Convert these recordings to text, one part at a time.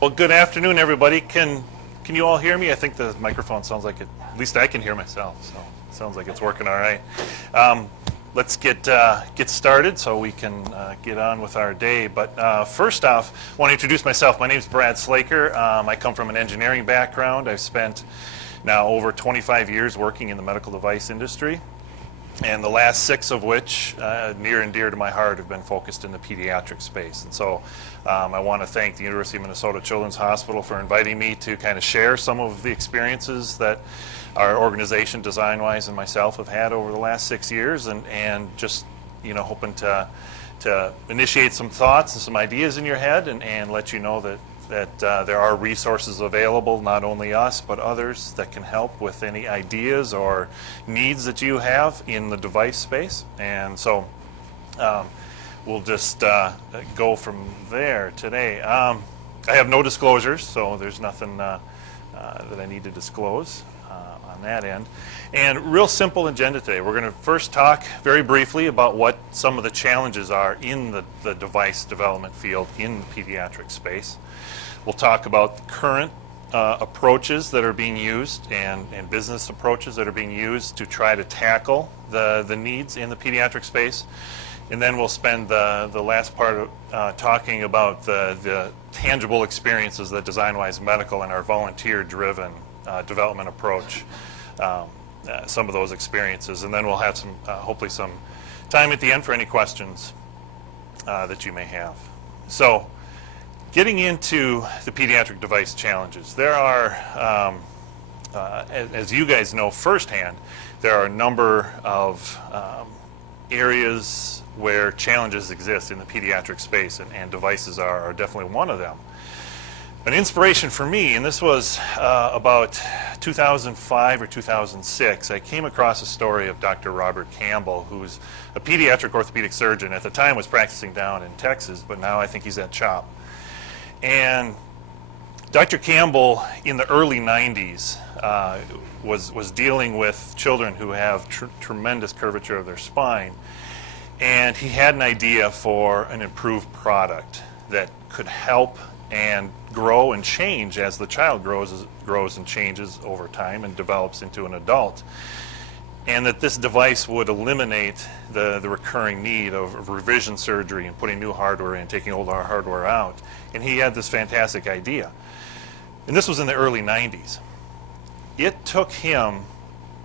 Well, good afternoon, everybody. Can you all hear me? I think the microphone sounds like it. At least I can hear myself, so it sounds like it's working all right. Let's get started so we can get on with our day. But first off, I want to introduce myself. My name is Brad Slaker. I come from an engineering background. I've spent now over 25 years working in the medical device industry, and the last 6 of which, near and dear to my heart, have been focused in the pediatric space. And so I want to thank the University of Minnesota Children's Hospital for inviting me to kind of share some of the experiences that our organization, DesignWise, and myself have had over the last 6 years, and just, hoping to initiate some thoughts and some ideas in your head, and let you know that there are resources available, not only us, but others that can help with any ideas or needs that you have in the device space. And so we'll just go from there today. I have no disclosures, so there's nothing that I need to disclose on that end. And real simple agenda today. We're going to first talk very briefly about what some of the challenges are in the device development field in the pediatric space. We'll talk about the current approaches that are being used and business approaches that are being used to try to tackle the needs in the pediatric space. And then we'll spend the last part of talking about the tangible experiences that DesignWise Medical and our volunteer-driven development approach, some of those experiences. And then we'll have some, hopefully some time at the end for any questions that you may have. So, getting into the pediatric device challenges, there are, as you guys know firsthand, there are a number of areas where challenges exist in the pediatric space, and devices are definitely one of them. An inspiration for me, and this was about 2005 or 2006, I came across a story of Dr. Robert Campbell, who's a pediatric orthopedic surgeon. At the time was practicing down in Texas, but now I think he's at CHOP. And Dr. Campbell, in the early 90s, was dealing with children who have tremendous curvature of their spine, and he had an idea for an improved product that could help and grow and change as the child grows and changes over time and develops into an adult, and that this device would eliminate the recurring need of revision surgery and putting new hardware in, taking old hardware out. And he had this fantastic idea. And this was in the early 90s. It took him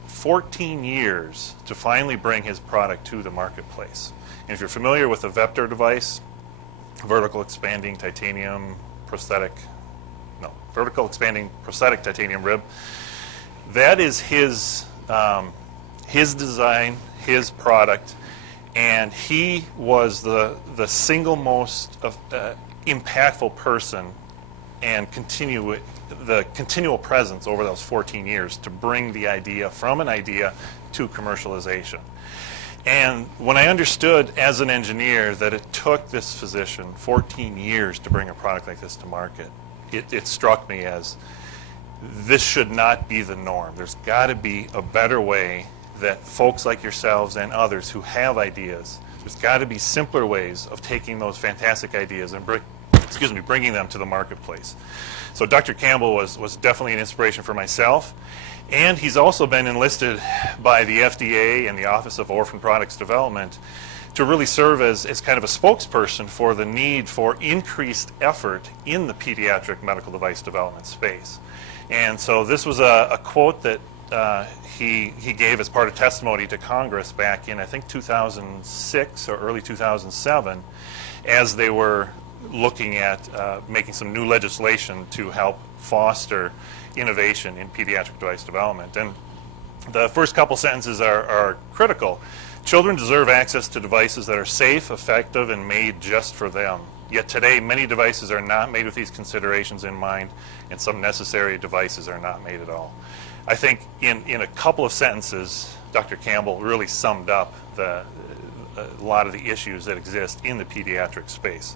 14 years to finally bring his product to the marketplace. And if you're familiar with the Vector device, vertical expanding prosthetic titanium rib, that is his design, his product, and he was the single most impactful person and the continual presence over those 14 years to bring the idea from an idea to commercialization. And when I understood as an engineer that it took this physician 14 years to bring a product like this to market, it struck me as this should not be the norm. There's got to be a better way that folks like yourselves and others who have ideas, there's got to be simpler ways of taking those fantastic ideas and bringing them to the marketplace. So Dr. Campbell was definitely an inspiration for myself, and he's also been enlisted by the FDA and the Office of Orphan Products Development to really serve as kind of a spokesperson for the need for increased effort in the pediatric medical device development space. And so this was a quote that he gave as part of testimony to Congress back in, I think, 2006 or early 2007, as they were looking at making some new legislation to help foster innovation in pediatric device development. And the first couple sentences are critical. Children deserve access to devices that are safe, effective, and made just for them. Yet today, many devices are not made with these considerations in mind, and some necessary devices are not made at all. I think in a couple of sentences, Dr. Campbell really summed up a lot of the issues that exist in the pediatric space.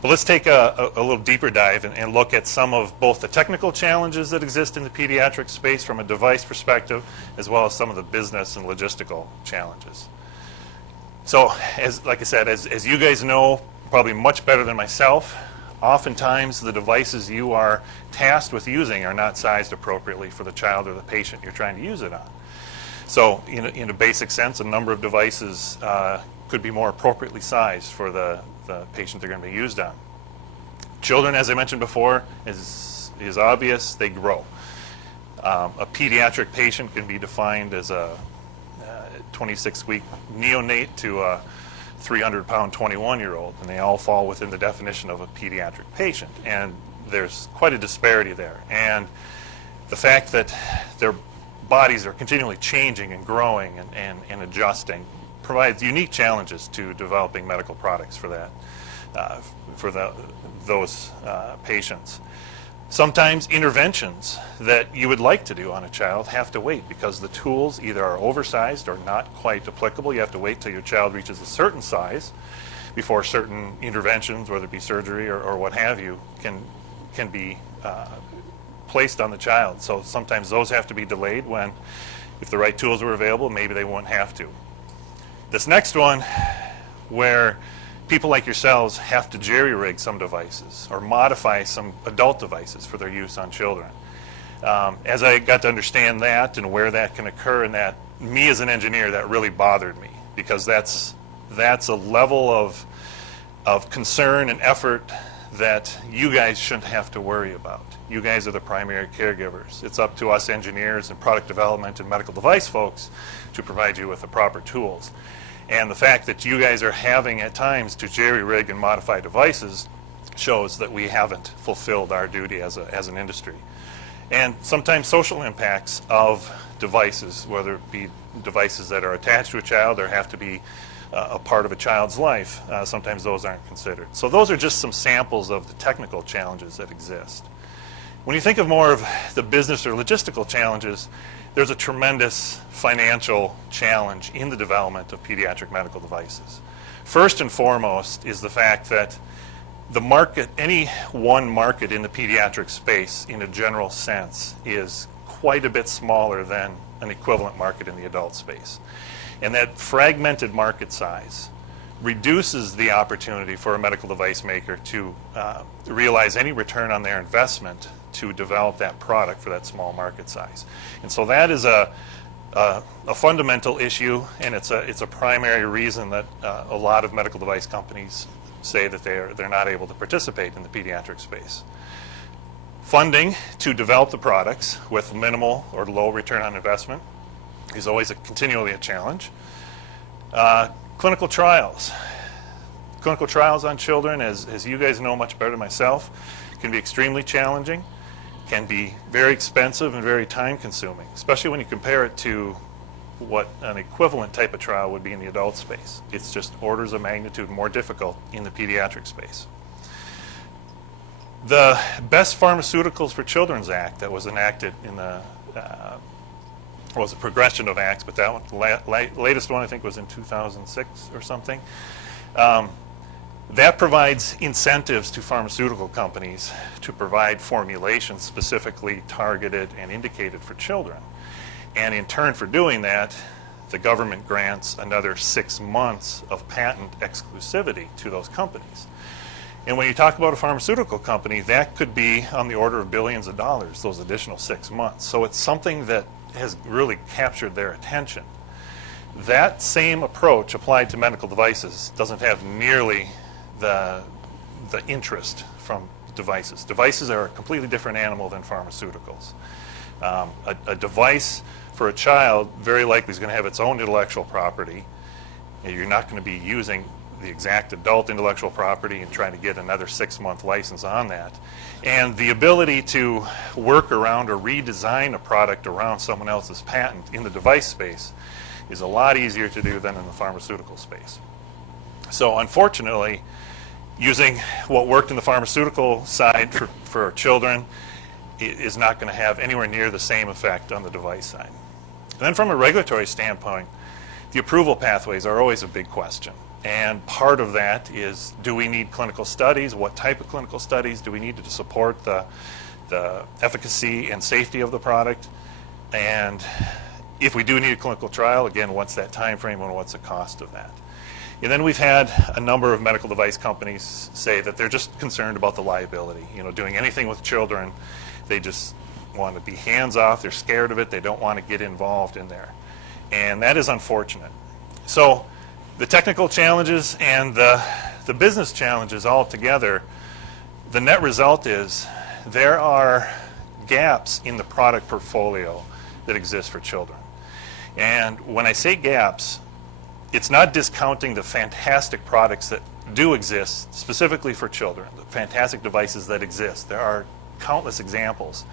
But let's take a little deeper dive and look at some of both the technical challenges that exist in the pediatric space from a device perspective, as well as some of the business and logistical challenges. So, like I said, as you guys know, probably much better than myself, Oftentimes, the devices you are tasked with using are not sized appropriately for the child or the patient you're trying to use it on. So in a basic sense, a number of devices could be more appropriately sized for the patient they're going to be used on. Children, as I mentioned before, is obvious, they grow. A pediatric patient can be defined as a 26-week neonate to a 300-pound 21-year-old, and they all fall within the definition of a pediatric patient. And there's quite a disparity there. And the fact that their bodies are continually changing and growing and adjusting provides unique challenges to developing medical products for that, those patients. Sometimes interventions that you would like to do on a child have to wait because the tools either are oversized or not quite applicable. You have to wait till your child reaches a certain size before certain interventions, whether it be surgery or what have you, can be placed on the child. So sometimes those have to be delayed when, if the right tools were available, maybe they wouldn't have to. This next one, where people like yourselves have to jerry-rig some devices or modify some adult devices for their use on children. As I got to understand that and where that can occur, and that, me as an engineer, that really bothered me, because that's a level of concern and effort that you guys shouldn't have to worry about. You guys are the primary caregivers. It's up to us engineers and product development and medical device folks to provide you with the proper tools. And the fact that you guys are having at times to jerry-rig and modify devices shows that we haven't fulfilled our duty as an industry. And sometimes social impacts of devices, whether it be devices that are attached to a child or have to be a part of a child's life, sometimes those aren't considered. So those are just some samples of the technical challenges that exist. When you think of more of the business or logistical challenges, there's a tremendous financial challenge in the development of pediatric medical devices. First and foremost is the fact that the market, any one market in the pediatric space in a general sense, is quite a bit smaller than an equivalent market in the adult space. And that fragmented market size reduces the opportunity for a medical device maker to realize any return on their investment to develop that product for that small market size. And so that is a fundamental issue, and it's a primary reason that a lot of medical device companies say that they're not able to participate in the pediatric space. Funding to develop the products with minimal or low return on investment is always continually a challenge. Clinical trials. Clinical trials on children, as you guys know much better than myself, can be extremely challenging, can be very expensive and very time-consuming, especially when you compare it to what an equivalent type of trial would be in the adult space. It's just orders of magnitude more difficult in the pediatric space. The Best Pharmaceuticals for Children's Act that was enacted in the was a progression of acts, but that one, the latest one I think was in 2006 or something. That provides incentives to pharmaceutical companies to provide formulations specifically targeted and indicated for children. And in turn for doing that, the government grants another 6 months of patent exclusivity to those companies. And when you talk about a pharmaceutical company, that could be on the order of billions of dollars, those additional 6 months. So it's something that has really captured their attention. That same approach applied to medical devices doesn't have nearly the interest from devices. Devices are a completely different animal than pharmaceuticals. A device for a child very likely is going to have its own intellectual property. And you're not going to be using the exact adult intellectual property and trying to get another 6-month license on that. And the ability to work around or redesign a product around someone else's patent in the device space is a lot easier to do than in the pharmaceutical space. So unfortunately, using what worked in the pharmaceutical side for children is not going to have anywhere near the same effect on the device side. And then from a regulatory standpoint, the approval pathways are always a big question. And part of that is, do we need clinical studies? What type of clinical studies do we need to support the efficacy and safety of the product? And if we do need a clinical trial, again, what's that time frame and what's the cost of that? And then we've had a number of medical device companies say that they're just concerned about the liability. Doing anything with children, they just want to be hands off. They're scared of it. They don't want to get involved in there. And that is unfortunate. So the technical challenges and the business challenges all together, the net result is there are gaps in the product portfolio that exist for children. And when I say gaps, it's not discounting the fantastic products that do exist specifically for children, the fantastic devices that exist. There are countless examples.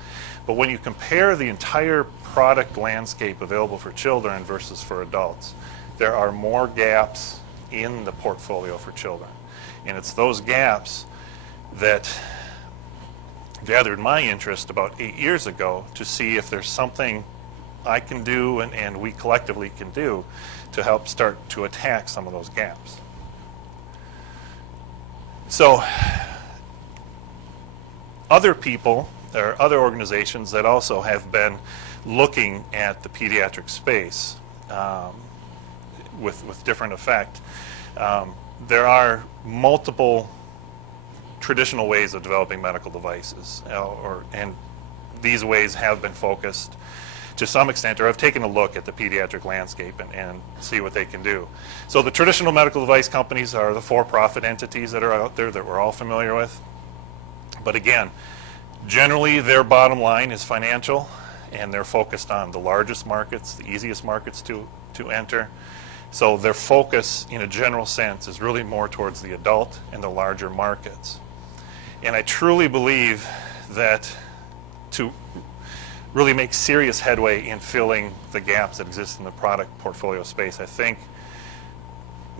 But when you compare the entire product landscape available for children versus for adults, there are more gaps in the portfolio for children. And it's those gaps that gathered my interest about 8 years ago to see if there's something I can do and we collectively can do to help start to attack some of those gaps. So other people, or other organizations that also have been looking at the pediatric space with different effect, there are multiple traditional ways of developing medical devices, and these ways have been focused to some extent, or have taken a look at the pediatric landscape and see what they can do. So the traditional medical device companies are the for-profit entities that are out there that we're all familiar with. But again, generally their bottom line is financial, and they're focused on the largest markets, the easiest markets to enter. So their focus, in a general sense, is really more towards the adult and the larger markets. And I truly believe that to really make serious headway in filling the gaps that exist in the product portfolio space, I think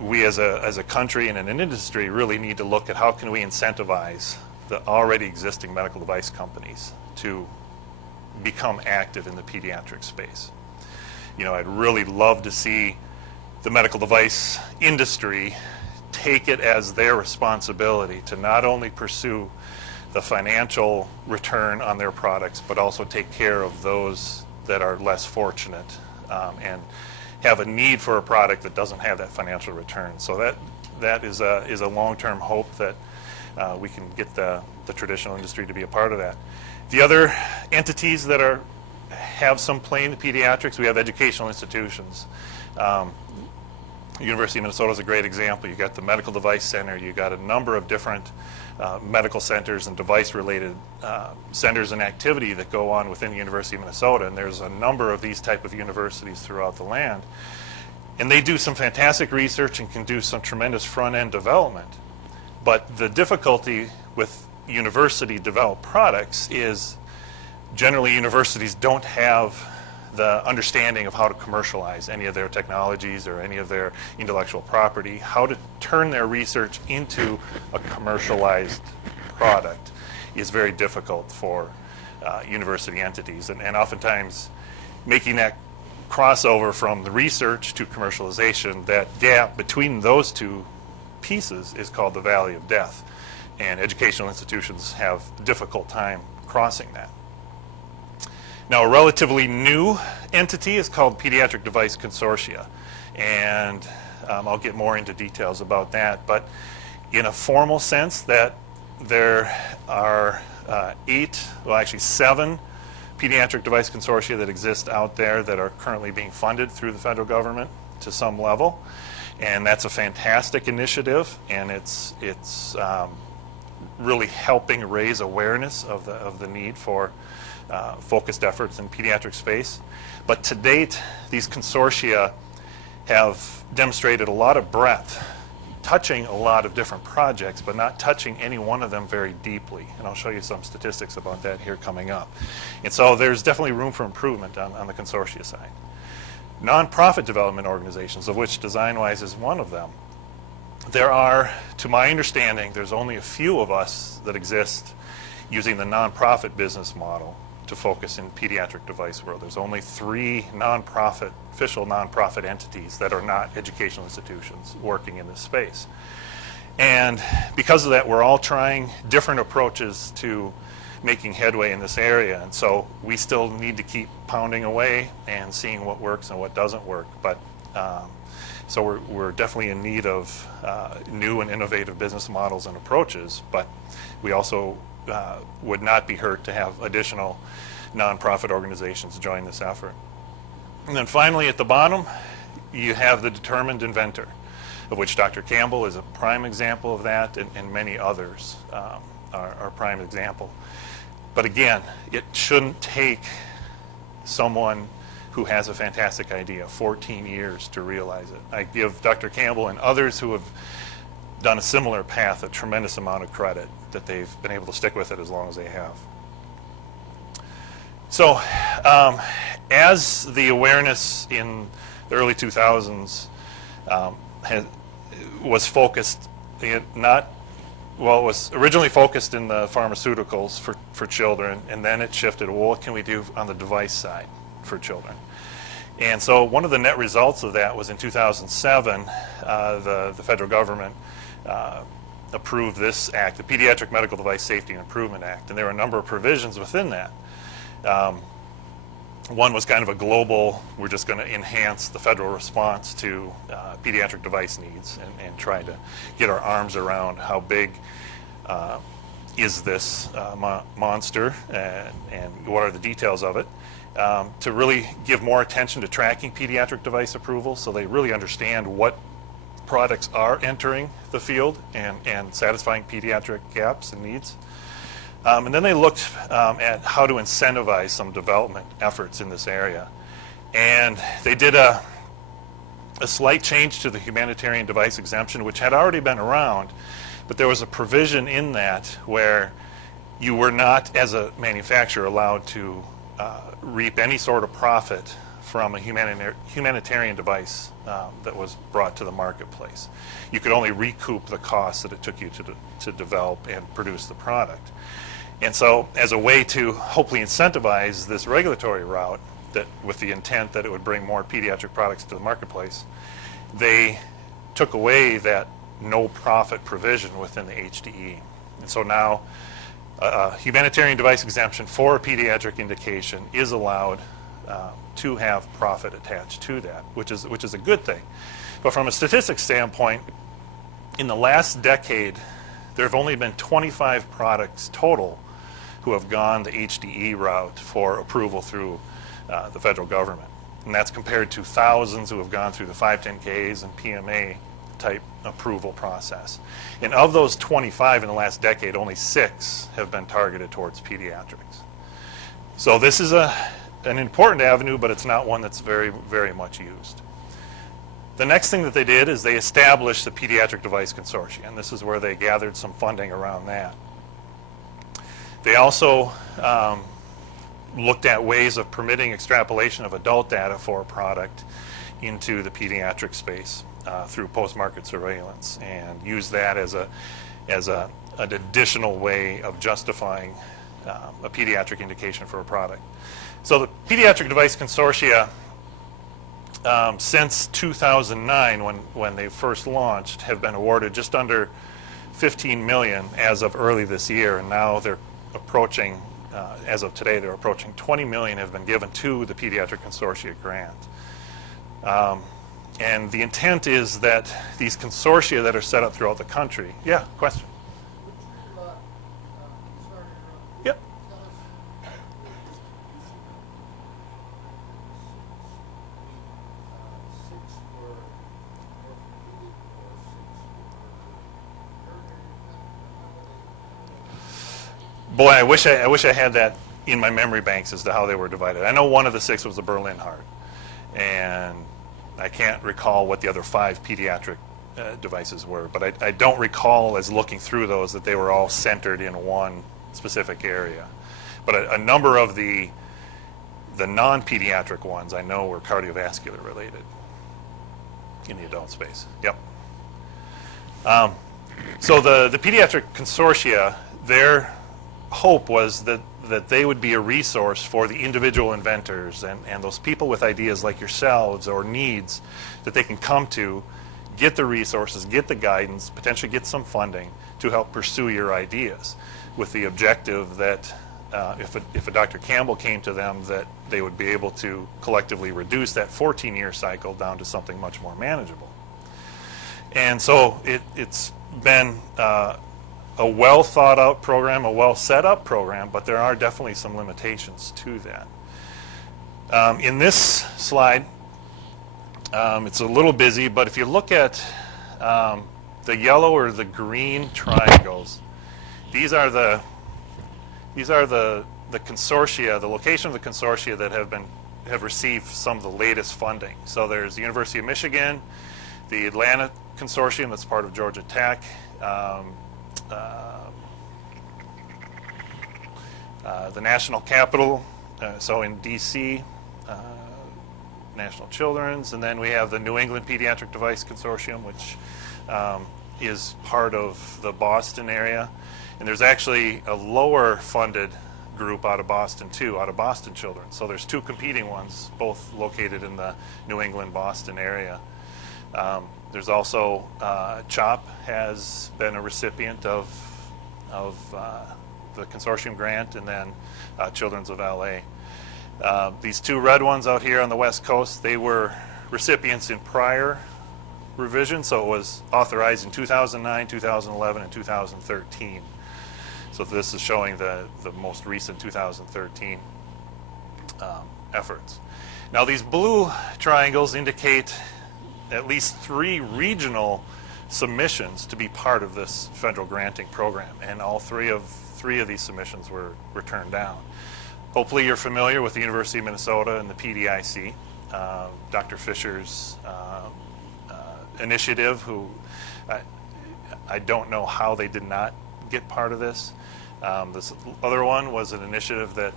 we as a country and an industry really need to look at how can we incentivize the already existing medical device companies to become active in the pediatric space. I'd really love to see the medical device industry take it as their responsibility to not only pursue the financial return on their products, but also take care of those that are less fortunate and have a need for a product that doesn't have that financial return. So that is a long-term hope that we can get the traditional industry to be a part of that. The other entities that have some play in the pediatrics, we have educational institutions. University of Minnesota is a great example. You've got the Medical Device Center. You've got a number of different medical centers and device-related centers and activity that go on within the University of Minnesota. And there's a number of these type of universities throughout the land. And they do some fantastic research and can do some tremendous front-end development. But the difficulty with university-developed products is generally universities don't have the understanding of how to commercialize any of their technologies or any of their intellectual property, how to turn their research into a commercialized product is very difficult for university entities. And oftentimes making that crossover from the research to commercialization, that gap between those two pieces is called the valley of death. And educational institutions have a difficult time crossing that. Now, a relatively new entity is called Pediatric Device Consortia, and I'll get more into details about that. But in a formal sense, that there are 7 pediatric device consortia that exist out there that are currently being funded through the federal government to some level, and that's a fantastic initiative, and it's really helping raise awareness of the need for focused efforts in pediatric space. But to date, these consortia have demonstrated a lot of breadth, touching a lot of different projects, but not touching any one of them very deeply. And I'll show you some statistics about that here coming up. And so there's definitely room for improvement on the consortia side. Nonprofit development organizations, of which DesignWise is one of them, there are, to my understanding, there's only a few of us that exist using the nonprofit business model to focus in pediatric device world. There's only 3 official nonprofit entities that are not educational institutions working in this space. And because of that, we're all trying different approaches to making headway in this area. And so we still need to keep pounding away and seeing what works and what doesn't work. But So we're definitely in need of new and innovative business models and approaches, but we also would not be hurt to have additional nonprofit organizations join this effort. And then finally at the bottom, you have the determined inventor, of which Dr. Campbell is a prime example of that, and many others are prime example. But again, it shouldn't take someone who has a fantastic idea 14 years to realize it. I give Dr. Campbell and others who have done a similar path a tremendous amount of credit that they've been able to stick with it as long as they have. So as the awareness in the early 2000s was focused it was originally focused in the pharmaceuticals for children, and then it shifted, well, what can we do on the device side for children? And so one of the net results of that was in 2007, the federal government approved this act, the Pediatric Medical Device Safety and Improvement Act, and there were a number of provisions within that. One was kind of a global, we're just going to enhance the federal response to pediatric device needs and try to get our arms around how big is this monster and what are the details of it. To really give more attention to tracking pediatric device approval so they really understand what products are entering the field and satisfying pediatric gaps and needs. And then they looked at how to incentivize some development efforts in this area. And they did a slight change to the humanitarian device exemption, which had already been around, but there was a provision in that where you were not, as a manufacturer, allowed to reap any sort of profit from a humanitarian device that was brought to the marketplace. You could only recoup the costs that it took you to develop and produce the product. And so as a way to hopefully incentivize this regulatory route, that with the intent that it would bring more pediatric products to the marketplace, they took away that no profit provision within the HDE. And so now a humanitarian device exemption for a pediatric indication is allowed to have profit attached to that, which is a good thing. But from a statistics standpoint, in the last decade, there have only been 25 products total who have gone the HDE route for approval through the federal government. And that's compared to thousands who have gone through the 510Ks and PMA type approval process. And of those 25 in the last decade, only 6 have been targeted towards pediatrics. So this is an important avenue, but it's not one that's very, very much used. The next thing that they did is they established the Pediatric Device Consortium, and this is where they gathered some funding around that. They also looked at ways of permitting extrapolation of adult data for a product into the pediatric space through post-market surveillance, and used that as an additional way of justifying a pediatric indication for a product. So the Pediatric Device Consortia, since 2009, when they first launched, have been awarded just under $15 million as of early this year, and now they're approaching, as of today, they're approaching $20 million have been given to the Pediatric Consortia grant. And the intent is that these consortia that are set up throughout the country. Yeah, question? Yep. Boy, I wish I had that in my memory banks as to how they were divided. I know one of the 6 was the Berlin Heart, and I can't recall what the other 5 pediatric devices were, but I don't recall as looking through those that they were all centered in one specific area. But a number of the non-pediatric ones I know were cardiovascular related in the adult space. Yep. So the Pediatric Consortia, their hope was that they would be a resource for the individual inventors and those people with ideas like yourselves or needs that they can come to, get the resources, get the guidance, potentially get some funding to help pursue your ideas, with the objective that if a Dr. Campbell came to them, that they would be able to collectively reduce that 14-year cycle down to something much more manageable. And so it's been a well thought out program, a well set up program, but there are definitely some limitations to that. In this slide, it's a little busy, but if you look at the yellow or the green triangles, these are the consortia, the location of the consortia that have received some of the latest funding. So there's the University of Michigan, the Atlanta Consortium that's part of Georgia Tech, the National Capital, so in DC, National Children's, and then we have the New England Pediatric Device Consortium, which is part of the Boston area. And there's actually a lower funded group out of Boston too, out of Boston Children's. So there's two competing ones, both located in the New England, Boston area. There's also CHOP has been a recipient of the consortium grant, and then Children's of LA. These two red ones out here on the West Coast, they were recipients in prior revisions, so it was authorized in 2009, 2011, and 2013. So this is showing the most recent 2013 efforts. Now these blue triangles indicate at least 3 regional submissions to be part of this federal granting program, and all three of these submissions were turned down. Hopefully you're familiar with the University of Minnesota and the PDIC, Dr. Fisher's initiative, who I don't know how they did not get part of this. This other one was an initiative that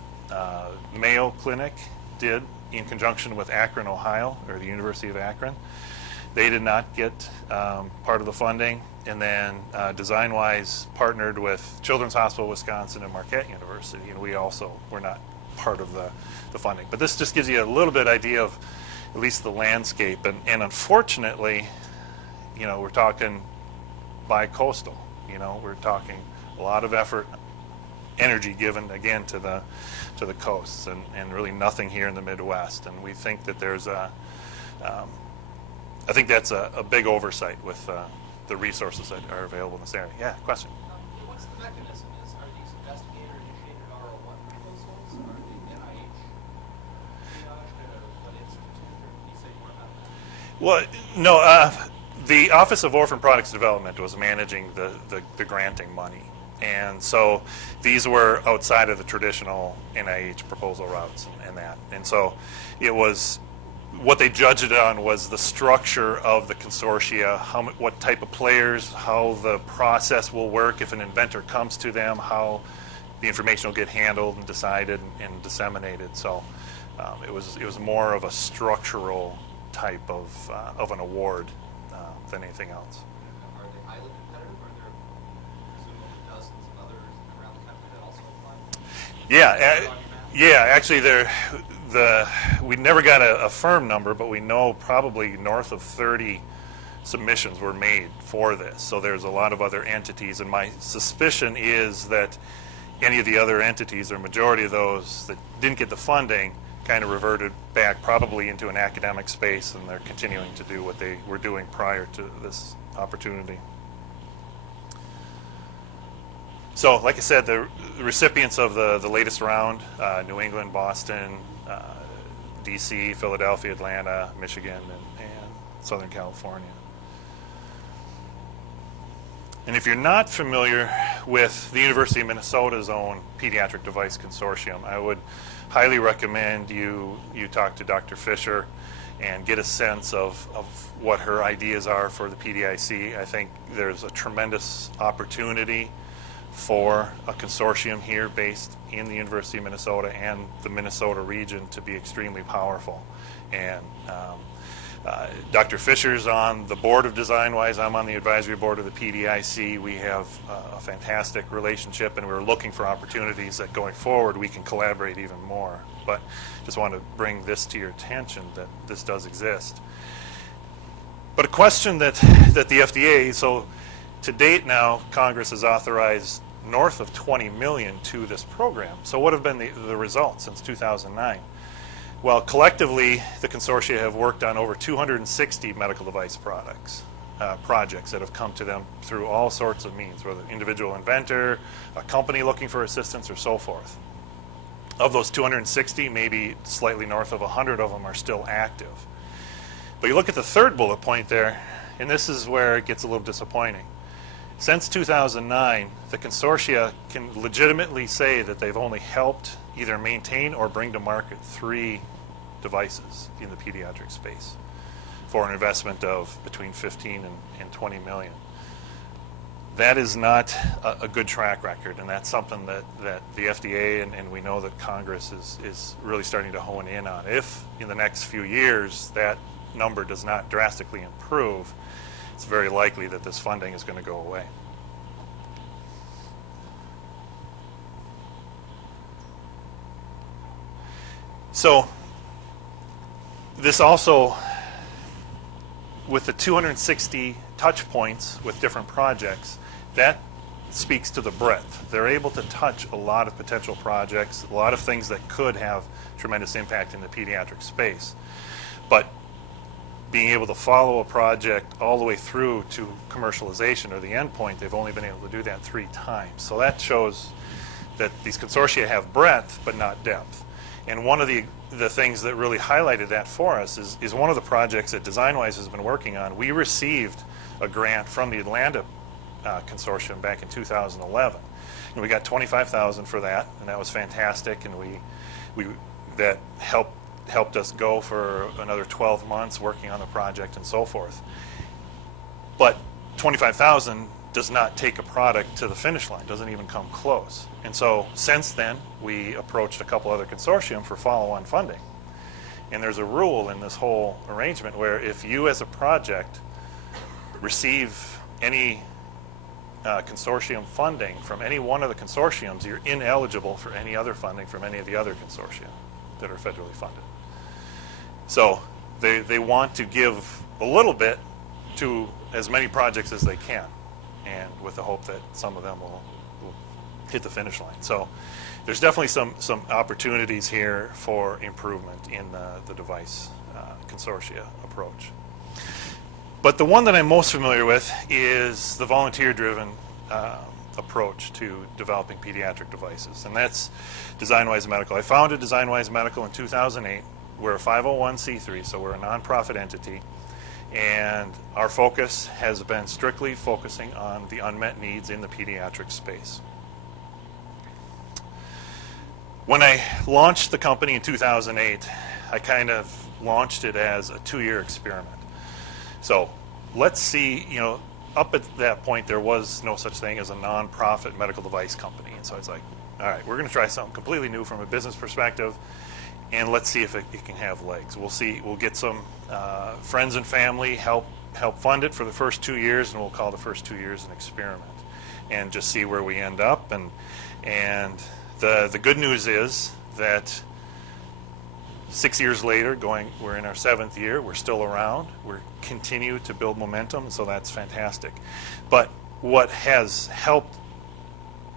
Mayo Clinic did in conjunction with Akron, Ohio, or the University of Akron. They did not get part of the funding. And then DesignWise partnered with Children's Hospital of Wisconsin and Marquette University, and we also were not part of the funding. But this just gives you a little bit idea of at least the landscape. And unfortunately, you know, we're talking bi-coastal. You know, we're talking a lot of effort, energy given again to the coasts, and really nothing here in the Midwest. And we think that there's I think that's a big oversight with the resources that are available in this area. Yeah, question. What's the mechanism? Are these investigator-initiated R01 proposals? Are they NIH triaged, or what institute? Or can you say more about that? Well, no. The Office of Orphan Products Development was managing the granting money, and so these were outside of the traditional NIH proposal routes and that. And so it was, what they judged it on was the structure of the consortia, what type of players, how the process will work if an inventor comes to them, how the information will get handled and decided and disseminated. So it was more of a structural type of an award than anything else. Are they highly competitive, or are there presumably dozens of others around the country that also apply? Yeah. Actually, we never got a firm number, but we know probably north of 30 submissions were made for this. So there's a lot of other entities, and my suspicion is that any of the other entities, or majority of those that didn't get the funding, kind of reverted back probably into an academic space, and they're continuing to do what they were doing prior to this opportunity. So, like I said, the recipients of the latest round, New England, Boston, DC, Philadelphia, Atlanta, Michigan, and Southern California. And if you're not familiar with the University of Minnesota's own Pediatric Device Consortium, I would highly recommend you talk to Dr. Fisher and get a sense of what her ideas are for the PDIC. I think there's a tremendous opportunity for a consortium here based in the University of Minnesota and the Minnesota region to be extremely powerful. And Dr. Fisher's on the board of DesignWise. I'm on the advisory board of the PDIC. We have a fantastic relationship, and we're looking for opportunities that going forward we can collaborate even more. But just want to bring this to your attention that this does exist. But a question that the FDA, so to date now, Congress has authorized north of $20 million to this program. So what have been the results since 2009? Well, collectively, the consortia have worked on over 260 medical device products. projects that have come to them through all sorts of means, whether individual inventor, a company looking for assistance, or so forth. Of those 260, maybe slightly north of 100 of them are still active. But you look at the third bullet point there, and this is where it gets a little disappointing. Since 2009, the consortia can legitimately say that they've only helped either maintain or bring to market 3 devices in the pediatric space for an investment of between 15 and 20 million. That is not a good track record, and that's something that the FDA and we know that Congress is really starting to hone in on. If in the next few years that number does not drastically improve, it's very likely that this funding is going to go away. So this also, with the 260 touch points with different projects, that speaks to the breadth. They're able to touch a lot of potential projects, a lot of things that could have tremendous impact in the pediatric space. But being able to follow a project all the way through to commercialization or the end point, they've only been able to do that 3 times. So that shows that these consortia have breadth but not depth. And one of the things that really highlighted that for us is one of the projects that DesignWise has been working on. We received a grant from the Atlanta Consortium back in 2011. And we got $25,000 for that, and that was fantastic. And that helped us go for another 12 months working on the project and so forth. But $25,000 does not take a product to the finish line, doesn't even come close. And so since then, we approached a couple other consortium for follow-on funding. And there's a rule in this whole arrangement where if you as a project receive any consortium funding from any one of the consortiums, you're ineligible for any other funding from any of the other consortia that are federally funded. So they want to give a little bit to as many projects as they can, and with the hope that some of them will hit the finish line. So there's definitely some opportunities here for improvement in the device consortia approach. But the one that I'm most familiar with is the volunteer-driven approach to developing pediatric devices, and that's DesignWise Medical. I founded DesignWise Medical in 2008. We're a 501c3, so we're a nonprofit entity, and our focus has been strictly focusing on the unmet needs in the pediatric space. When I launched the company in 2008, I kind of launched it as a 2-year experiment. So let's see, up at that point there was no such thing as a nonprofit medical device company. And so it's like, all right, we're going to try something completely new from a business perspective, and let's see if it can have legs. We'll see. We'll get some friends and family help fund it for the first 2 years, and we'll call the first 2 years an experiment, and just see where we end up. And the good news is that 6 years later, we're in our 7th year, we're still around, we're continue to build momentum, so that's fantastic. But what has helped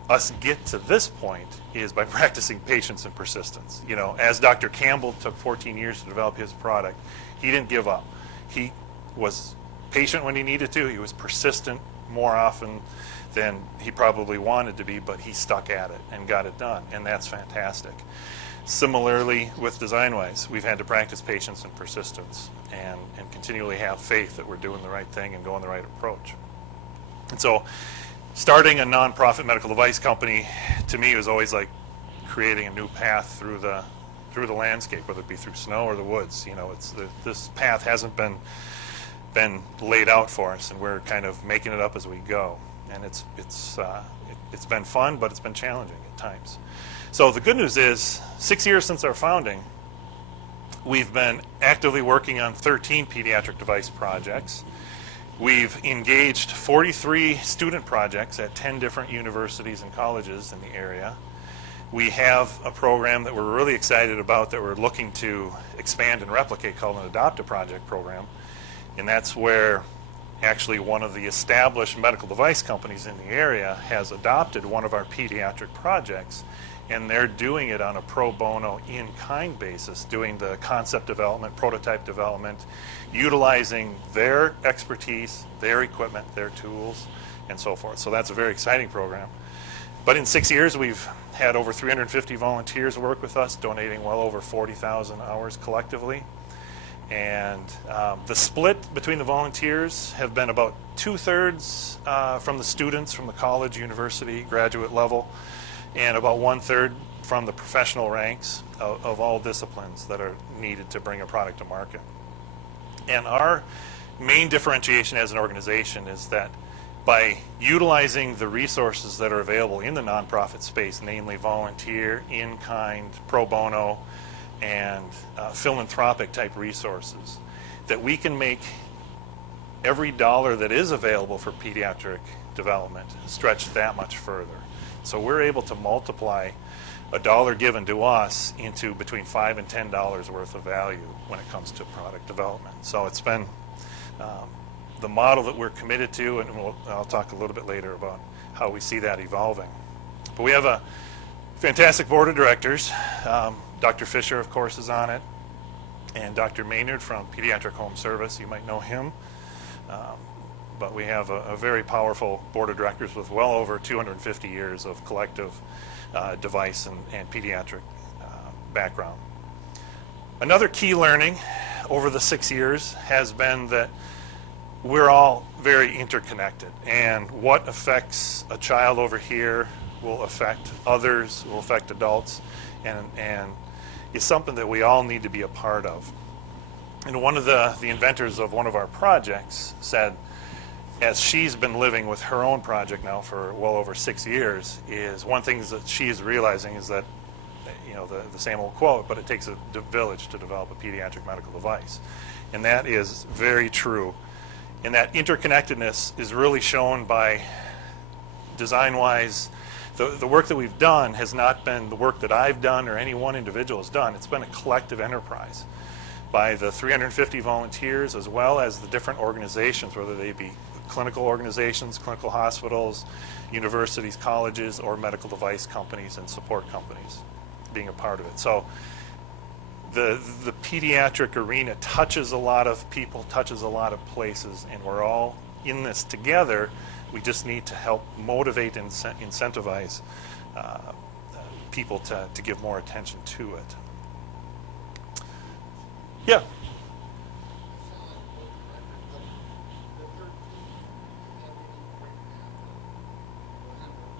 us get to this point is by practicing patience and persistence. As Dr. Campbell took 14 years to develop his product, he didn't give up. He was patient when he needed to, he was persistent more often than he probably wanted to be, but he stuck at it and got it done, and that's fantastic. Similarly with DesignWise, we've had to practice patience and persistence and continually have faith that we're doing the right thing and going the right approach. And so starting a nonprofit medical device company to me was always like creating a new path through the landscape, whether it be through snow or the woods. This path hasn't been laid out for us, and we're kind of making it up as we go. And it's been fun, but it's been challenging at times. So the good news is, 6 years since our founding, we've been actively working on 13 pediatric device projects. We've engaged 43 student projects at 10 different universities and colleges in the area. We have a program that we're really excited about that we're looking to expand and replicate called an Adopt a Project program. And that's where actually one of the established medical device companies in the area has adopted one of our pediatric projects, and they're doing it on a pro bono in-kind basis, doing the concept development, prototype development, utilizing their expertise, their equipment, their tools, and so forth. So that's a very exciting program. But in 6 years, we've had over 350 volunteers work with us, donating well over 40,000 hours collectively. And the split between the volunteers have been about 2/3 from the students from the college, university, graduate level, and about 1/3 from the professional ranks of all disciplines that are needed to bring a product to market. And our main differentiation as an organization is that by utilizing the resources that are available in the nonprofit space, namely volunteer, in-kind, pro bono, and philanthropic type resources, that we can make every dollar that is available for pediatric development stretch that much further. So we're able to multiply a dollar given to us into between $5 and $10 worth of value when it comes to product development. So it's been the model that we're committed to, and I'll talk a little bit later about how we see that evolving. But we have a fantastic board of directors. Dr. Fisher, of course, is on it, and Dr. Maynard from Pediatric Home Service. You might know him. But we have a very powerful board of directors with well over 250 years of collective device and pediatric background. Another key learning over the 6 years has been that we're all very interconnected, and what affects a child over here will affect others, will affect adults, and is something that we all need to be a part of. And one of the inventors of one of our projects said, as she's been living with her own project now for well over 6 years, is one thing that she is realizing is that, you know, the same old quote, but it takes a village to develop a pediatric medical device. And that is very true. And that interconnectedness is really shown by DesignWise. The work that we've done has not been the work that I've done or any one individual has done. It's been a collective enterprise by the 350 volunteers, as well as the different organizations, whether they be clinical organizations, clinical hospitals, universities, colleges, or medical device companies and support companies being a part of it. So the pediatric arena touches a lot of people, touches a lot of places, and we're all in this together. We just need to help motivate and incentivize people to give more attention to it. Yeah.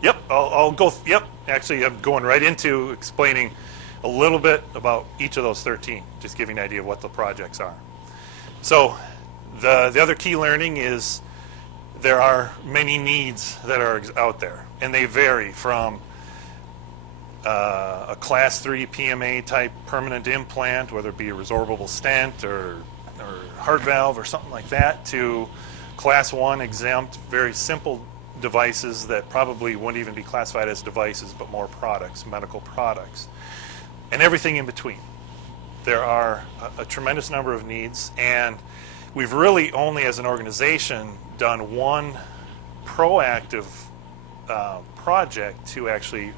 Yep, I'll go, yep, actually I'm going right into explaining a little bit about each of those 13, just giving an idea of what the projects are. So the other key learning is there are many needs that are out there, and they vary from a class 3 PMA type permanent implant, whether it be a resorbable stent or heart valve or something like that, to class 1 exempt, very simple devices that probably wouldn't even be classified as devices, but more products, medical products, and everything in between. There are a tremendous number of needs, and we've really only as an organization done one proactive project to actually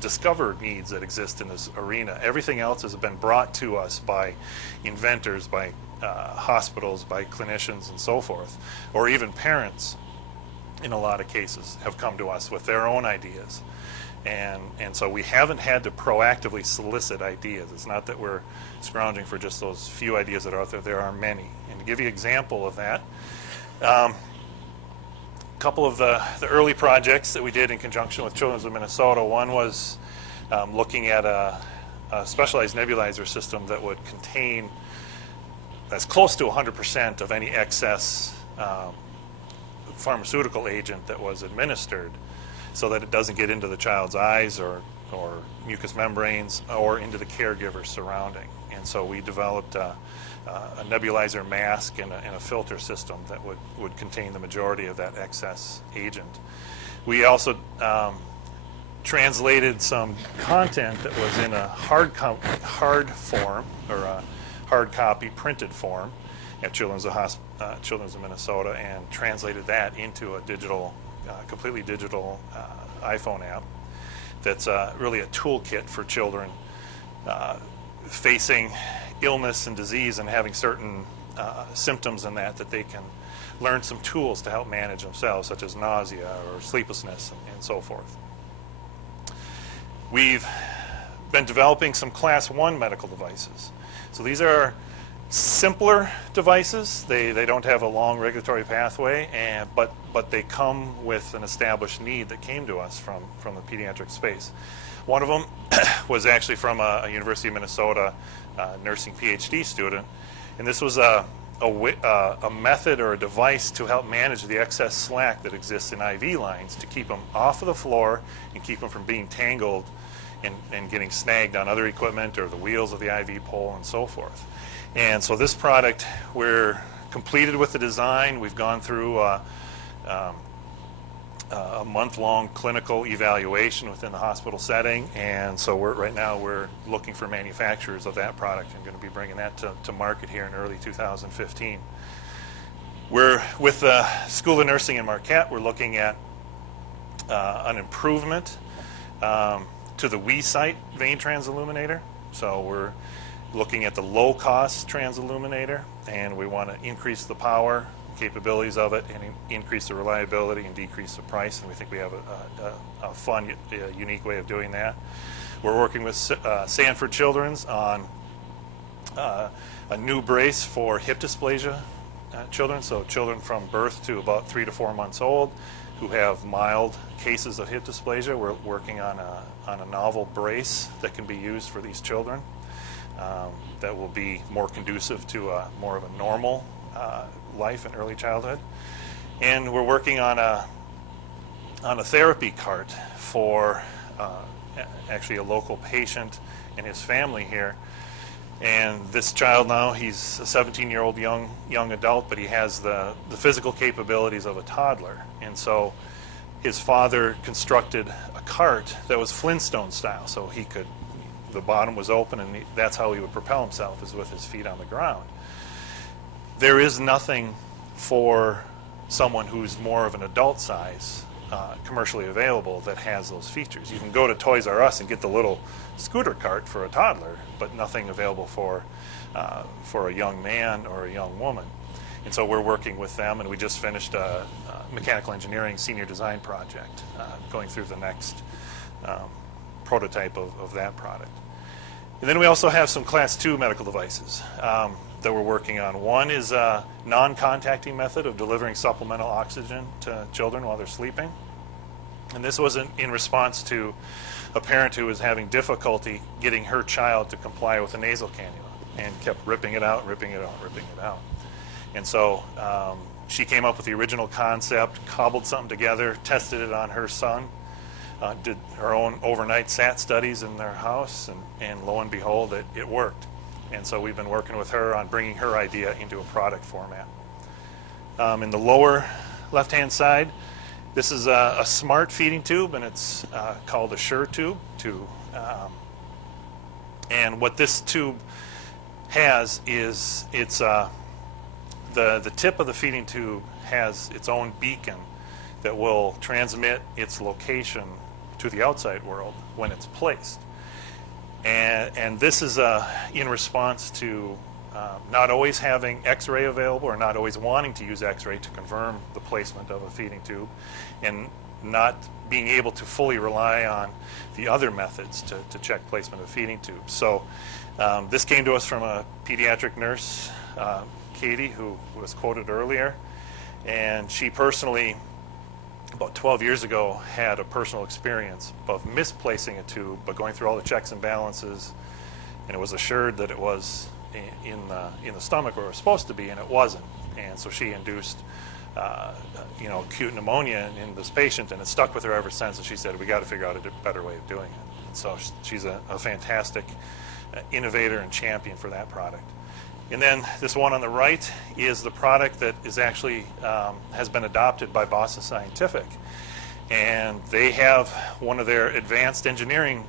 discover needs that exist in this arena. Everything else has been brought to us by inventors, by hospitals, by clinicians, and so forth, or even parents in a lot of cases have come to us with their own ideas. And so we haven't had to proactively solicit ideas. It's not that we're scrounging for just those few ideas that are out there. There are many. And to give you an example of that, a couple of the early projects that we did in conjunction with Children's of Minnesota, one was looking at a specialized nebulizer system that would contain as close to 100% of any excess pharmaceutical agent that was administered, so that it doesn't get into the child's eyes or mucous membranes or into the caregiver surrounding. And so we developed a nebulizer mask and a filter system that would contain the majority of that excess agent. We also translated some content that was in a hard form, or a hard copy printed form at Children's Children's of Minnesota and translated that into a digital, completely digital iPhone app that's really a toolkit for children facing illness and disease and having certain symptoms in that they can learn some tools to help manage themselves, such as nausea or sleeplessness and so forth. We've been developing some Class 1 medical devices. So these are simpler devices. They don't have a long regulatory pathway, but they come with an established need that came to us from the pediatric space. One of them was actually from a University of Minnesota nursing PhD student, and this was a method or a device to help manage the excess slack that exists in IV lines to keep them off of the floor and keep them from being tangled and getting snagged on other equipment or the wheels of the IV pole and so forth. And so this product, we're completed with the design. We've gone through a month-long clinical evaluation within the hospital setting, and so right now we're looking for manufacturers of that product and going to be bringing that to market here in early 2015. We're with the School of Nursing in Marquette. We're looking at an improvement to the WeSight vein transilluminator. So we're looking at the low-cost transilluminator, and we want to increase the power capabilities of it and increase the reliability and decrease the price, and we think we have a fun, unique way of doing that. We're working with Sanford Children's on a new brace for hip dysplasia children, so children from birth to about 3 to 4 months old who have mild cases of hip dysplasia. We're working on a novel brace that can be used for these children that will be more conducive to more of a normal life in early childhood. And we're working on a therapy cart for actually a local patient and his family here. And this child now, he's a 17-year-old young adult, but he has the physical capabilities of a toddler. And so his father constructed a cart that was Flintstone style, so the bottom was open, and that's how he would propel himself, is with his feet on the ground. There is nothing for someone who's more of an adult size commercially available that has those features. You can go to Toys R Us and get the little scooter cart for a toddler, but nothing available for a young man or a young woman. And so we're working with them, and we just finished a mechanical engineering senior design project, going through the next prototype of that product. And then we also have some Class 2 medical devices that we're working on. One is a non-contacting method of delivering supplemental oxygen to children while they're sleeping. And this was in response to a parent who was having difficulty getting her child to comply with a nasal cannula and kept ripping it out, ripping it out, ripping it out. And so she came up with the original concept, cobbled something together, tested it on her son, did her own overnight SAT studies in their house, and lo and behold, it worked. And so we've been working with her on bringing her idea into a product format. In the lower left-hand side, this is a smart feeding tube, and it's called a Sure tube. And what this tube has is the tip of the feeding tube has its own beacon that will transmit its location to the outside world when it's placed. And this is in response to not always having X-ray available, or not always wanting to use X-ray to confirm the placement of a feeding tube, and not being able to fully rely on the other methods to check placement of feeding tubes. So this came to us from a pediatric nurse, Katie, who was quoted earlier, and she personally, about 12 years ago, had a personal experience of misplacing a tube, but going through all the checks and balances, and it was assured that it was in the stomach where it was supposed to be, and it wasn't. And so she induced acute pneumonia in this patient, and it stuck with her ever since. And she said, we got to figure out a better way of doing it. And so she's a fantastic innovator and champion for that product. And then this one on the right is the product that is actually has been adopted by Boston Scientific. And they have one of their advanced engineering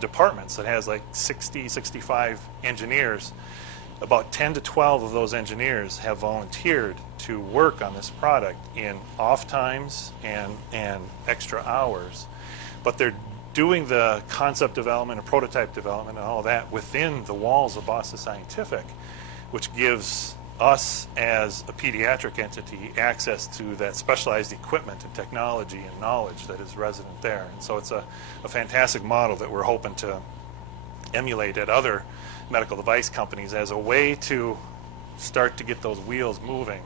departments that has like 65 engineers about 10 to 12 of those engineers have volunteered to work on this product in off times and extra hours. But they're doing the concept development and prototype development and all that within the walls of Boston Scientific, which gives us as a pediatric entity access to that specialized equipment and technology and knowledge that is resident there. And so it's a fantastic model that we're hoping to emulate at other medical device companies as a way to start to get those wheels moving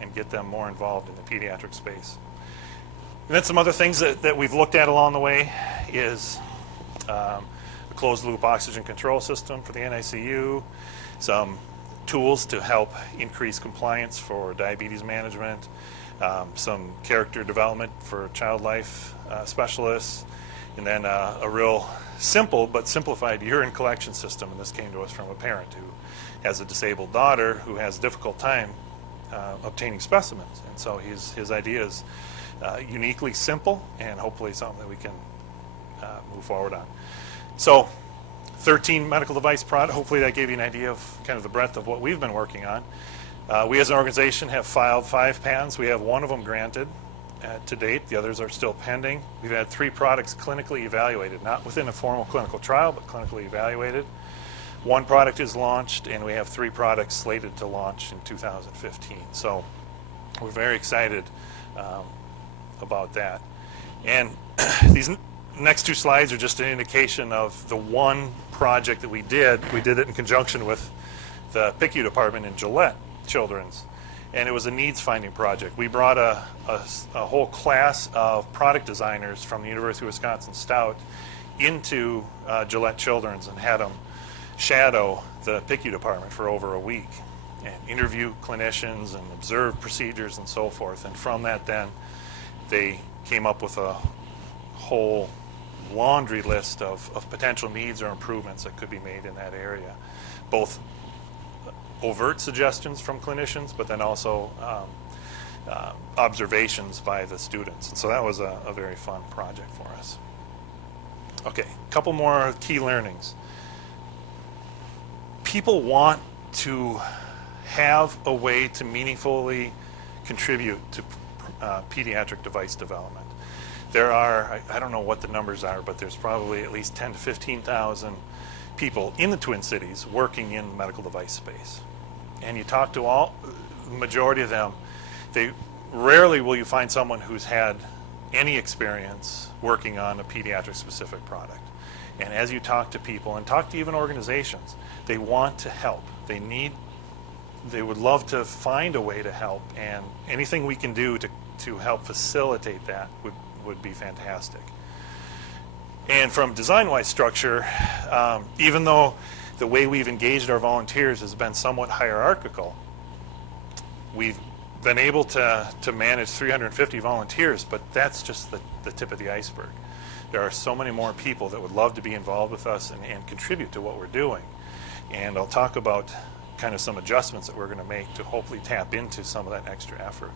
and get them more involved in the pediatric space. And then some other things that we've looked at along the way is a closed loop oxygen control system for the NICU, some tools to help increase compliance for diabetes management, some character development for child life specialists, and then a real simple but simplified urine collection system. And this came to us from a parent who has a disabled daughter who has a difficult time obtaining specimens. And so his idea is uniquely simple and hopefully something that we can move forward on. So 13 medical device products. Hopefully that gave you an idea of kind of the breadth of what we've been working on. We as an organization have filed 5 patents. We have 1 of them granted to date. The others are still pending. We've had 3 products clinically evaluated, not within a formal clinical trial, but clinically evaluated. 1 product is launched, and we have 3 products slated to launch in 2015. So we're very excited about that. And these next 2 slides are just an indication of the 1 project that we did. We did it in conjunction with the PICU department in Gillette Children's, and it was a needs finding project. We brought a whole class of product designers from the University of Wisconsin Stout into Gillette Children's and had them shadow the PICU department for over a week and interview clinicians and observe procedures and so forth. And from that then they came up with a whole laundry list of potential needs or improvements that could be made in that area, both overt suggestions from clinicians, but then also observations by the students. And so that was a very fun project for us. Okay, a couple more key learnings. People want to have a way to meaningfully contribute to pediatric device development. There are, I don't know what the numbers are, but there's probably at least 10 to 15,000 people in the Twin Cities working in the medical device space. And you talk to the majority of them, rarely will you find someone who's had any experience working on a pediatric specific product. And as you talk to people and talk to even organizations, they want to help. They would love to find a way to help, and anything we can do to help facilitate that would be fantastic. And from DesignWise structure, even though the way we've engaged our volunteers has been somewhat hierarchical, we've been able to manage 350 volunteers, but that's just the tip of the iceberg. There are so many more people that would love to be involved with us and contribute to what we're doing. And I'll talk about kind of some adjustments that we're going to make to hopefully tap into some of that extra effort.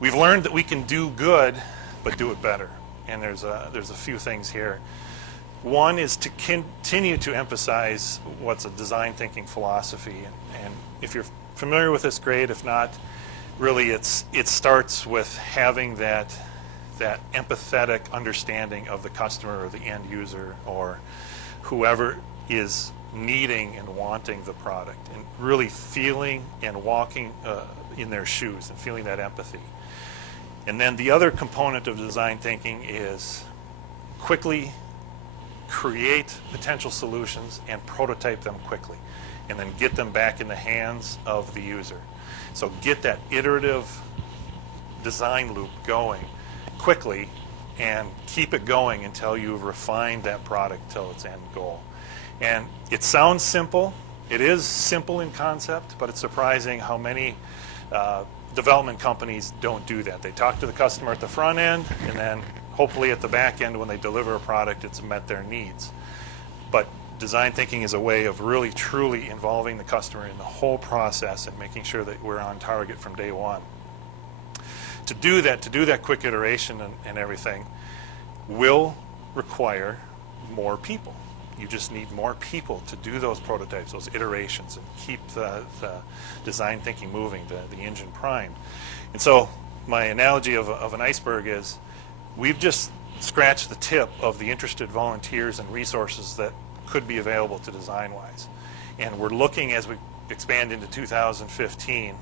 We've learned that we can do good, but do it better. And there's a few things here. One is to continue to emphasize what's a design thinking philosophy. And if you're familiar with this, great. If not, really it starts with having that empathetic understanding of the customer or the end user or whoever is needing and wanting the product, and really feeling and walking in their shoes and feeling that empathy. And then the other component of design thinking is quickly create potential solutions and prototype them quickly, and then get them back in the hands of the user. So get that iterative design loop going quickly and keep it going until you've refined that product till its end goal. And it sounds simple. It is simple in concept, but it's surprising how many development companies don't do that. They talk to the customer at the front end, and then hopefully at the back end when they deliver a product, it's met their needs. But design thinking is a way of really truly involving the customer in the whole process and making sure that we're on target from day one. To do that quick iteration and everything will require more people. You just need more people to do those prototypes, those iterations, and keep the design thinking moving, the engine primed. And so my analogy of an iceberg is we've just scratched the tip of the interested volunteers and resources that could be available to DesignWise. And we're looking, as we expand into 2015,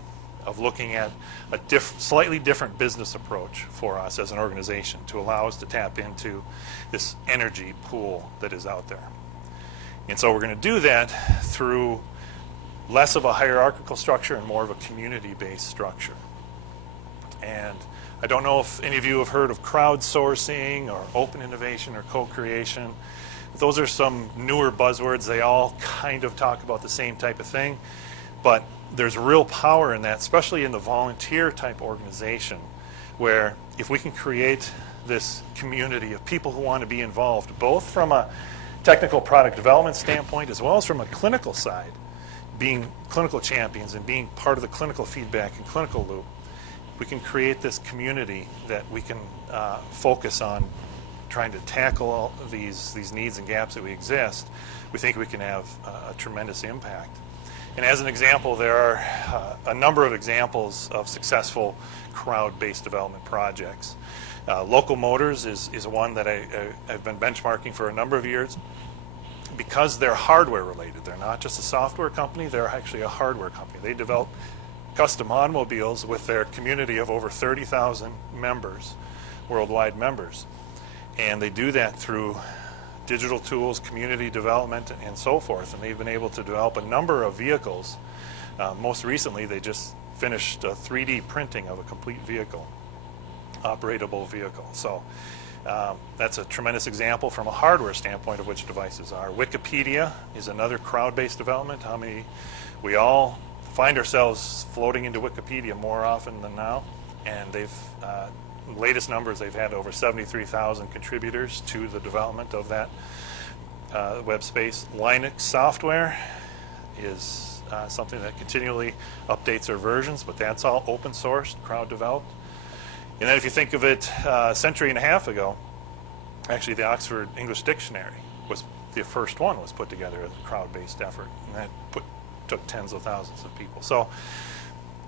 of looking at a slightly different business approach for us as an organization to allow us to tap into this energy pool that is out there. And so we're going to do that through less of a hierarchical structure and more of a community-based structure. And I don't know if any of you have heard of crowdsourcing or open innovation or co-creation. Those are some newer buzzwords. They all kind of talk about the same type of thing, but there's real power in that, especially in the volunteer type organization, where if we can create this community of people who want to be involved, both from a technical product development standpoint as well as from a clinical side, being clinical champions and being part of the clinical feedback and clinical loop, we can create this community that we can focus on trying to tackle all of these needs and gaps that we exist. We think we can have a tremendous impact. And as an example, there are a number of examples of successful crowd-based development projects. Local Motors is one that I've been benchmarking for a number of years because they're hardware related. They're not just a software company, they're actually a hardware company. They develop custom automobiles with their community of over 30,000 members, worldwide members. And they do that through digital tools, community development, and so forth. And they've been able to develop a number of vehicles. Most recently, they just finished a 3D printing of a complete vehicle, operatable vehicle. So that's a tremendous example from a hardware standpoint of which devices are. Wikipedia is another crowd-based development. We all find ourselves floating into Wikipedia more often than now, and they've latest numbers, they've had over 73,000 contributors to the development of that web space. Linux software is something that continually updates their versions, but that's all open sourced, crowd developed. And then if you think of it, a century and a half ago, actually the Oxford English Dictionary was the first one was put together as a crowd-based effort, and that took tens of thousands of people. So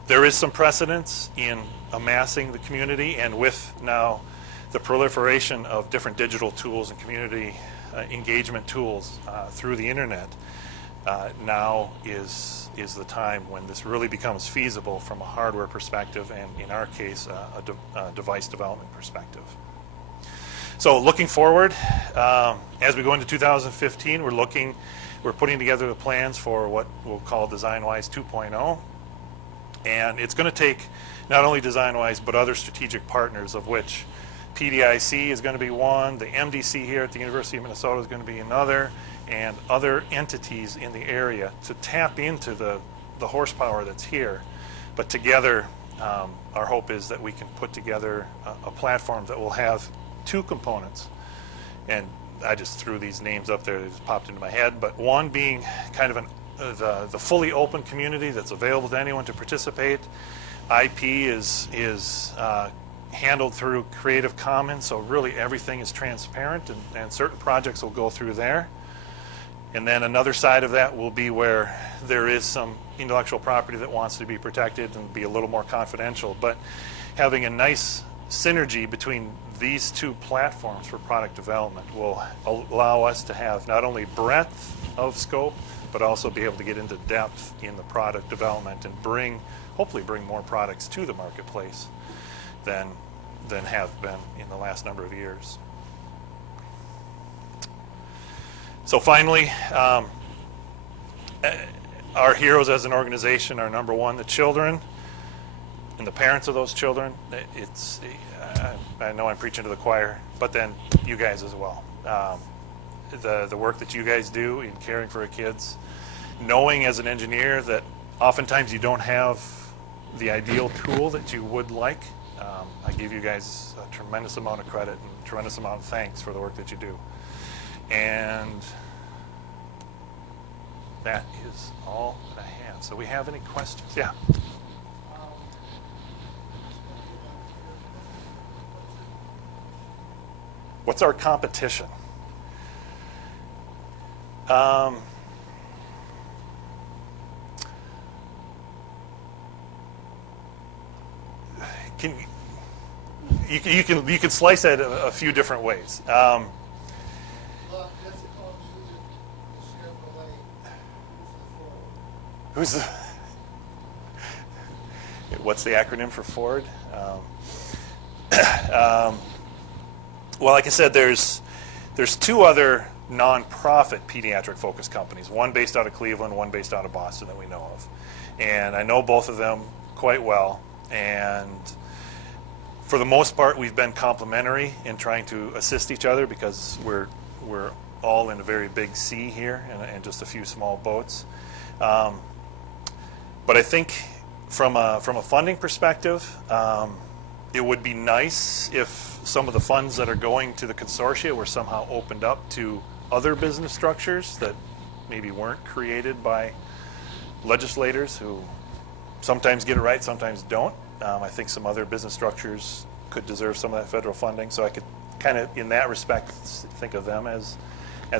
there is some precedence in amassing the community, and with now the proliferation of different digital tools and community engagement tools through the internet, now is the time when this really becomes feasible from a hardware perspective, and in our case, a device development perspective. So looking forward, as we go into 2015, we're putting together the plans for what we'll call DesignWise 2.0. And it's going to take not only DesignWise, but other strategic partners, of which PDIC is going to be one, the MDC here at the University of Minnesota is going to be another, and other entities in the area to tap into the horsepower that's here. But together, our hope is that we can put together a platform that will have two components. And I just threw these names up there, they just popped into my head, but one being kind of the fully open community that's available to anyone to participate. IP is handled through Creative Commons, so really everything is transparent, and certain projects will go through there. And then another side of that will be where there is some intellectual property that wants to be protected and be a little more confidential, but having a nice synergy between these two platforms for product development will allow us to have not only breadth of scope, but also be able to get into depth in the product development and hopefully bring more products to the marketplace than have been in the last number of years. So finally, our heroes as an organization are, number one, the children and the parents of those children. I know I'm preaching to the choir, but then you guys as well. The work that you guys do in caring for our kids, knowing as an engineer that oftentimes you don't have the ideal tool that you would like. I give you guys a tremendous amount of credit and a tremendous amount of thanks for the work that you do. And that is all that I have. So we have any questions? Yeah. What's our competition? Can you can slice it a few different ways. Look, that's the call music, the Chevrolet, Who's the? What's the acronym for Ford? Well, like I said, there's two other nonprofit pediatric-focused companies. One based out of Cleveland, one based out of Boston that we know of, and I know both of them quite well. And for the most part, we've been complementary in trying to assist each other because we're all in a very big sea here and just a few small boats. But I think from a funding perspective, it would be nice if some of the funds that are going to the consortia were somehow opened up to other business structures that maybe weren't created by legislators who sometimes get it right, sometimes don't. I think some other business structures could deserve some of that federal funding, so I could kind of, in that respect, think of them as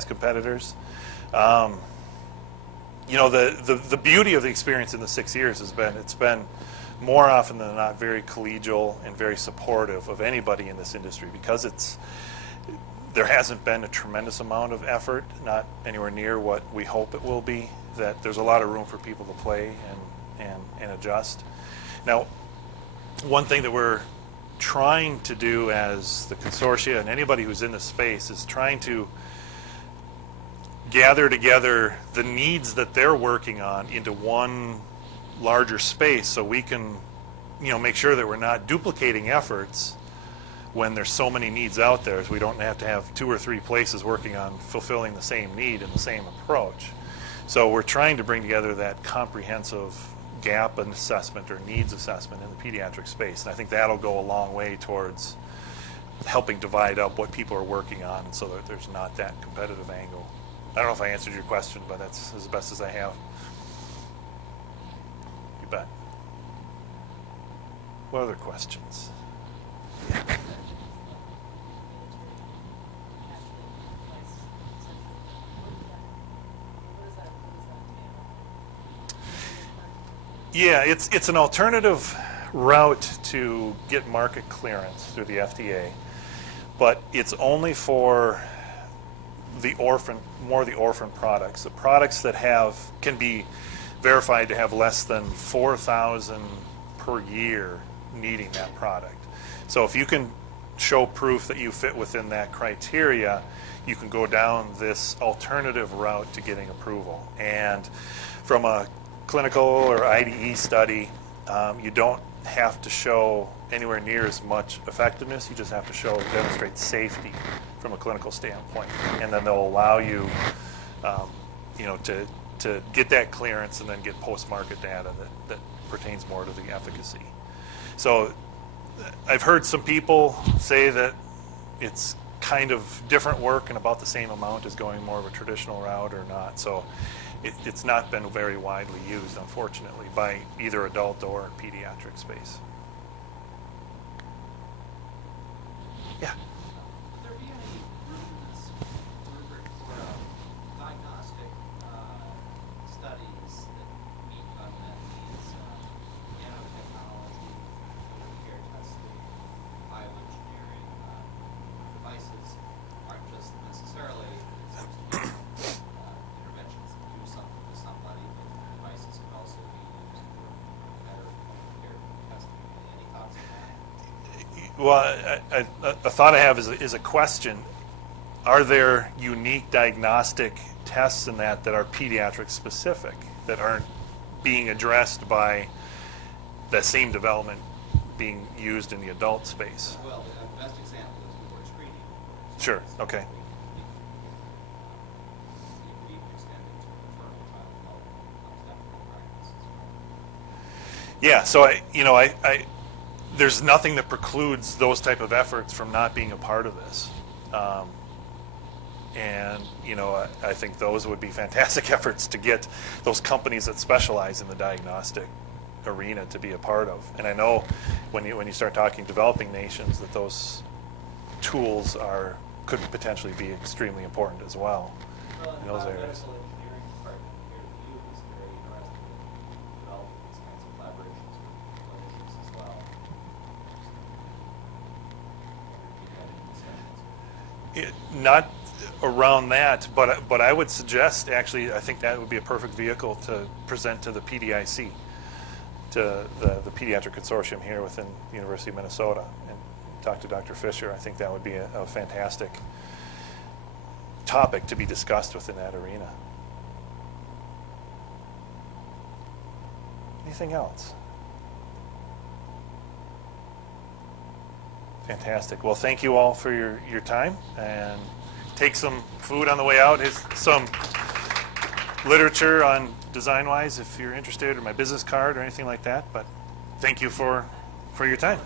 competitors. You know, the beauty of the experience in the 6 years has been, it's been more often than not very collegial and very supportive of anybody in this industry because there hasn't been a tremendous amount of effort, not anywhere near what we hope it will be, that there's a lot of room for people to play and adjust. Now, one thing that we're trying to do as the consortia and anybody who's in this space is trying to gather together the needs that they're working on into one larger space so we can, you know, make sure that we're not duplicating efforts when there's so many needs out there, so we don't have to have 2 or 3 places working on fulfilling the same need and the same approach. So we're trying to bring together that comprehensive gap and assessment or needs assessment in the pediatric space, and I think that'll go a long way towards helping divide up what people are working on so that there's not that competitive angle. I don't know if I answered your question, but that's as best as I have. You bet. What other questions? Yeah, it's an alternative route to get market clearance through the FDA, but it's only for the orphan products, the products that can be verified to have less than 4,000 per year needing that product. So if you can show proof that you fit within that criteria, you can go down this alternative route to getting approval. And from a clinical or IDE study, you don't have to show anywhere near as much effectiveness. You just have to demonstrate safety from a clinical standpoint, and then they'll allow you, to get that clearance and then get post-market data that pertains more to the efficacy. So I've heard some people say that it's kind of different work and about the same amount as going more of a traditional route or not. So it's not been very widely used, unfortunately, by either adult or pediatric space. Yeah. Would there be any rubric for diagnostic studies that meet unmet needs, nanotechnology, care testing, bioengineering devices aren't just necessarily interventions that do something to somebody, but devices can also be used for better care testing. Any thoughts on that? Well, a thought I have is a question. Are there unique diagnostic tests in that are pediatric specific, that aren't being addressed by the same development being used in the adult space? Well, the best example is newborn screening. Sure, okay. It could even extend into maternal child development practices. Yeah, so I there's nothing that precludes those type of efforts from not being a part of this. And I think those would be fantastic efforts to get those companies that specialize in the diagnostic arena to be a part of. And I know when you start talking developing nations, that those tools could potentially be extremely important as well. So in those the areas. biomedical engineering department here at the U is very interested in developing these kinds of collaborations with clinicians as well. Not around that, but I would suggest, actually, I think that would be a perfect vehicle to present to the PDIC, to the Pediatric Consortium here within the University of Minnesota, and talk to Dr. Fisher. I think that would be a fantastic topic to be discussed within that arena. Anything else? Fantastic. Well, thank you all for your time, and take some food on the way out. Here's some literature on DesignWise if you're interested, or my business card or anything like that. But thank you for your time.